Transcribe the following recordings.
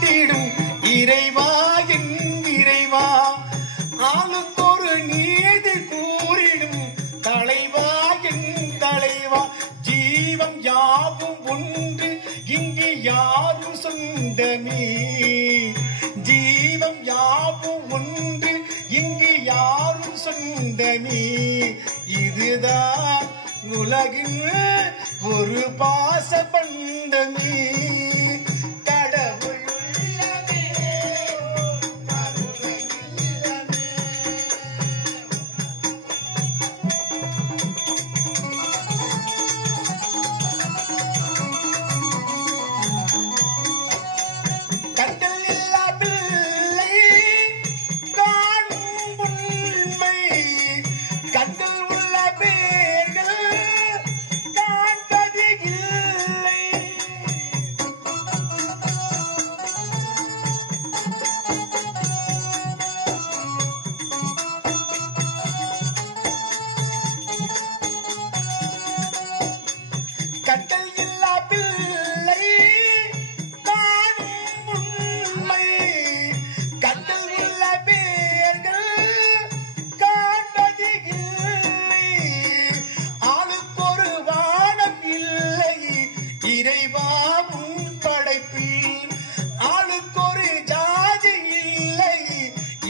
காத்திடும் இறைவா என் இறைவா ஆளுக்கொரு நீதி கூறிடும் தலைவா என் தலைவா ஜீவம் யாவும் ஒன்று இங்கு யாரும் சொந்தமே ஜீவம் யாவும் ஒன்று இங்கு யாரும் சொந்தமே இதுதான் உலகின் ஒரு பாச பந்தமே கட்டல் இல்லா பிள்ளை காணும் உண்மை கட்டல் உள்ள பேர்கள் காண்பது இல்லை ஆளுக்கொரு வானம் இல்லை இறைவாவும் படைப்பில் ஆளுக்கொரு ஜாதி இல்லை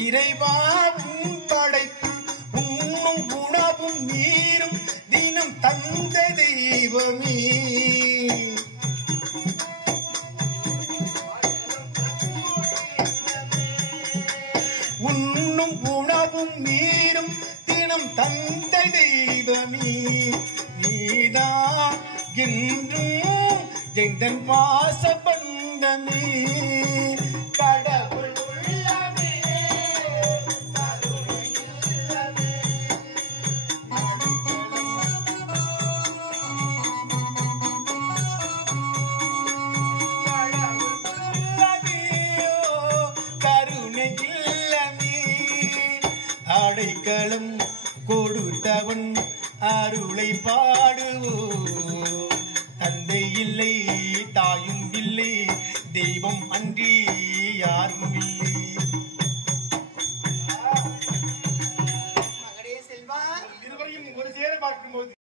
இறைவாவும் படைப்பில் உண்ணும் உணவும் நீரும் தினம் தந்த தெய்வமே உண்ணும் உணவும் நீரும் தினம் தந்த தெய்வமே நீதான் என்றும் எந்தன் பாச பந்தமே கடவுள் அடைக்கலம் கொடுத்தவன் அருளை பாடுவோம் தந்தை இல்லை தாயும் இல்லை தெய்வம்